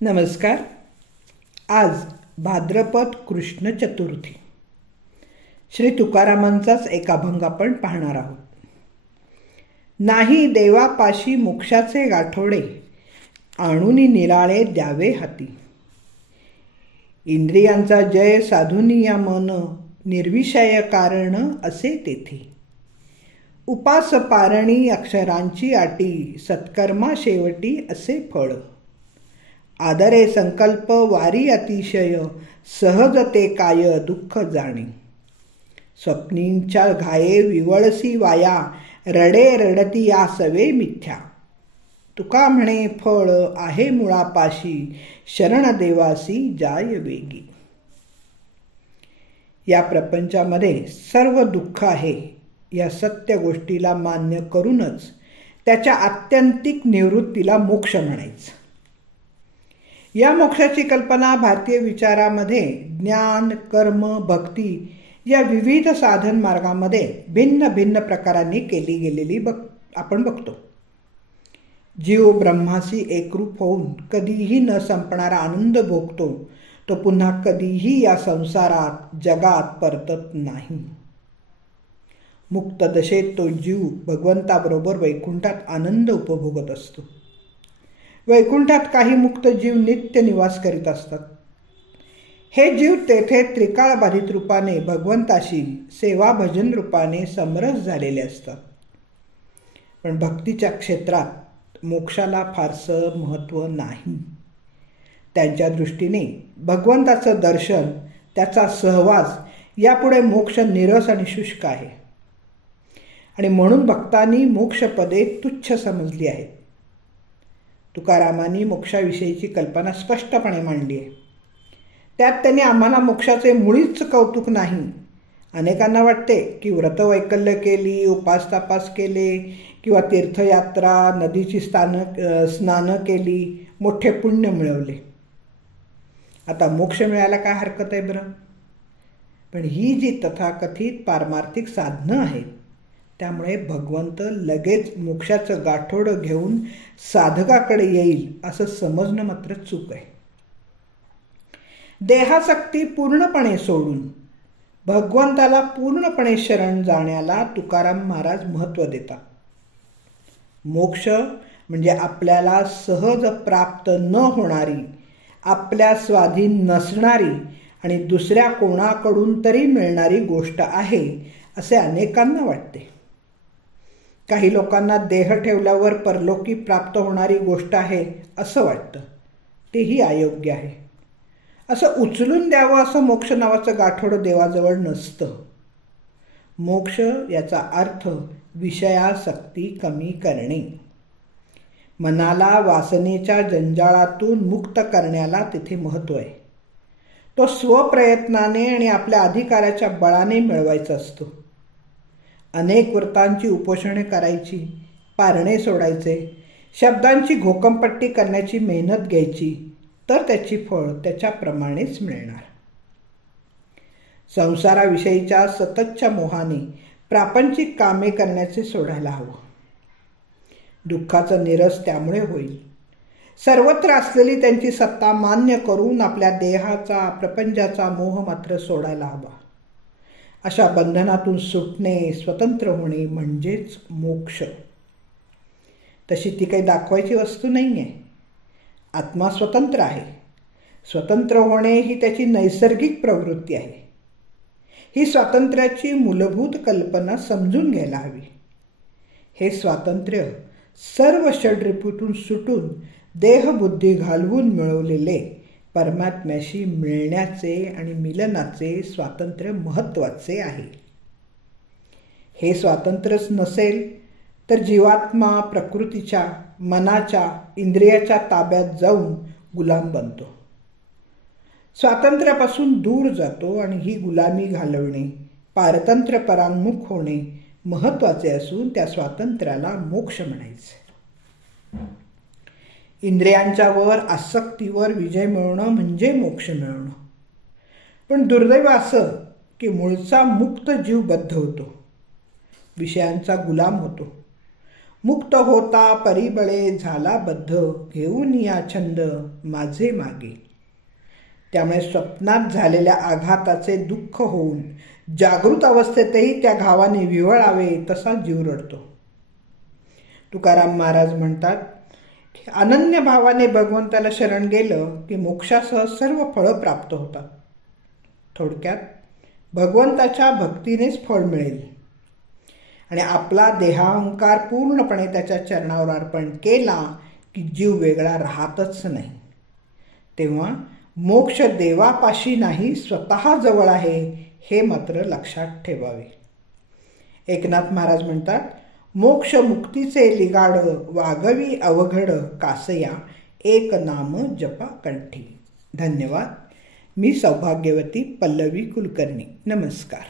नमस्कार. आज भाद्रपद कृष्ण चतुर्थी. श्री तुकारामांचाच एक अभंग आपण पाहणार आहोत. नाही देवापाशी मोक्षाचे गाठोडे, आणूनी निराळे द्यावे हाती. इंद्रियांचा जय साधुनी या मन, निर्विषय कारण असे तेथे. उपास पारणी अक्षरांची आटी, सत्कर्मा शेवटी असे फळ. आदरे संकल्प वारी अतिशय, सहज ते काय दुःख जाणे. स्वप्नींच्या घाये विवळसी वाया, रडे रडती या सवे मिथ्या. तुका म्हणे फळ आहे मुळापाशी, शरण देवासी जाय वेगी. या प्रपंचामध्ये सर्व दुःख आहे या सत्य गोष्टीला मान्य करूनच त्याच्या आत्यंतिक निवृत्तीला मोक्ष म्हणायचं. या मोक्षाची कल्पना भारतीय विचारामध्ये ज्ञान, कर्म, भक्ती या विविध साधन मार्गामध्ये भिन्न भिन्न प्रकारांनी केली गेलेली आपण बघतो. जीव ब्रह्माशी एकरूप होऊन कधीही न संपणारा आनंद भोगतो. तो पुन्हा कधीही या संसारात जगात परतत नाही. मुक्त दशेत तो जीव भगवंताबरोबर वैकुंठात आनंद उपभोगत असतो. वैकुंठात काही मुक्त जीव नित्य निवास करीत असतात. हे जीव तेथे त्रिकाळ बाधित रूपाने भगवंताशी सेवा भजन रूपाने समरस झालेले असतात. पण भक्तीच्या क्षेत्रात मोक्षाला फारसं महत्त्व नाही. त्यांच्या दृष्टीने भगवंताचं दर्शन, त्याचा सहवास यापुढे मोक्ष निरस आणि शुष्क आहे. आणि म्हणून भक्तांनी मोक्षपदे तुच्छ समजली आहेत. तुकारामांनी मोक्षाविषयीची कल्पना स्पष्टपणे मांडली आहे. त्यात त्यांनी आम्हाला मोक्षाचे मुळीच कौतुक नाही. अनेकांना वाटते की व्रतवैकल्य केली, उपास तापास केले किंवा तीर्थयात्रा, नदीची स्नानं केली, मोठे पुण्य मिळवले, आता मोक्ष मिळायला काय हरकत आहे बरं. पण ही जी तथाकथित पारमार्थिक साधनं आहेत त्यामुळे भगवंत लगेच मोक्षाचं गाठोडं घेऊन साधकाकडे येईल असं समजणं मात्र चूक आहे. देहासक्ती पूर्णपणे सोडून भगवंताला पूर्णपणे शरण जाण्याला तुकाराम महाराज महत्त्व देतात. मोक्ष म्हणजे आपल्याला सहज प्राप्त न होणारी, आपल्या स्वाधीन नसणारी आणि दुसऱ्या कोणाकडून तरी मिळणारी गोष्ट आहे असे अनेकांना वाटते. काही लोकांना देह ठेवल्यावर परलोकी प्राप्त होणारी गोष्ट आहे असं वाटतं. तेही अयोग्य आहे. असं उचलून द्यावं असं मोक्ष नावाचं गाठोडं देवाजवळ नसतं. मोक्ष याचा अर्थ विषयासक्ती कमी करणे. मनाला वासनेच्या जंजाळातून मुक्त करण्याला तिथे महत्त्व आहे. तो स्वप्रयत्नाने आणि आपल्या अधिकाराच्या बळाने मिळवायचा असतो. अनेक व्रतांची उपोषणे करायची, पारणे सोडायचे, शब्दांची घोकंपट्टी करण्याची मेहनत घ्यायची, तर त्याची फळ त्याच्याप्रमाणेच मिळणार. संसाराविषयीच्या सततच्या मोहाने प्रापंचिक कामे करण्याचे सोडायला हवं. दुःखाचा निरस त्यामुळे होईल. सर्वत्र असलेली त्यांची सत्ता मान्य करून आपल्या देहाचा, प्रपंचाचा मोह मात्र सोडायला हवा. अशा बंधनातून सुटणे, स्वतंत्र होणे म्हणजेच मोक्ष. तशी ती काही दाखवायची वस्तू नाही आहे. आत्मा स्वतंत्र आहे. स्वतंत्र होणे ही त्याची नैसर्गिक प्रवृत्ती आहे. ही स्वातंत्र्याची मूलभूत कल्पना समजून घ्यायला हवी. हे स्वातंत्र्य सर्व षड्रिपूतून सुटून देहबुद्धी घालवून मिळवलेले परमात्म्याशी मिळण्याचे आणि मिलनाचे स्वातंत्र्य महत्त्वाचे आहे. हे स्वातंत्र्यच नसेल तर जीवात्मा प्रकृतीच्या, मनाच्या, इंद्रियाच्या ताब्यात जाऊन गुलाम बनतो. स्वातंत्र्यापासून दूर जातो आणि ही गुलामी घालवणे, पारतंत्र्य परांमुख होणे महत्त्वाचे असून त्या स्वातंत्र्याला मोक्ष म्हणायचे. इंद्रियांच्या वर, आसक्तीवर विजय मिळवणं म्हणजे मोक्ष मिळवणं. पण दुर्दैव असं की मूळचा मुक्त जीव बद्ध होतो, विषयांचा गुलाम होतो. मुक्त होता परिबळे झाला बद्ध, घेऊन या छंद माझे मागे. त्यामुळे स्वप्नात झालेल्या आघाताचे दुःख होऊन जागृत अवस्थेतही त्या घावाने विव्हळावे तसा जीव रडतो. तुकाराम महाराज म्हणतात की अनन्य भावाने भगवंताला शरण गेलं की मोक्षासह सर्व फळं प्राप्त होतात. थोडक्यात भगवंताच्या भक्तीनेच फळ मिळेल आणि आपला देहाहंकार पूर्णपणे त्याच्या चरणावर अर्पण केला की जीव वेगळा राहतच नाही. तेव्हा मोक्ष देवापाशी नाही स्वतः जवळ आहे हे मात्र लक्षात ठेवावे. एकनाथ महाराज म्हणतात, मोक्ष मुक्तीचे लिगाड वागवी अवघड कासया, एक नाम जपा कंठी. धन्यवाद. मी सौभाग्यवती पल्लवी कुलकर्णी. नमस्कार.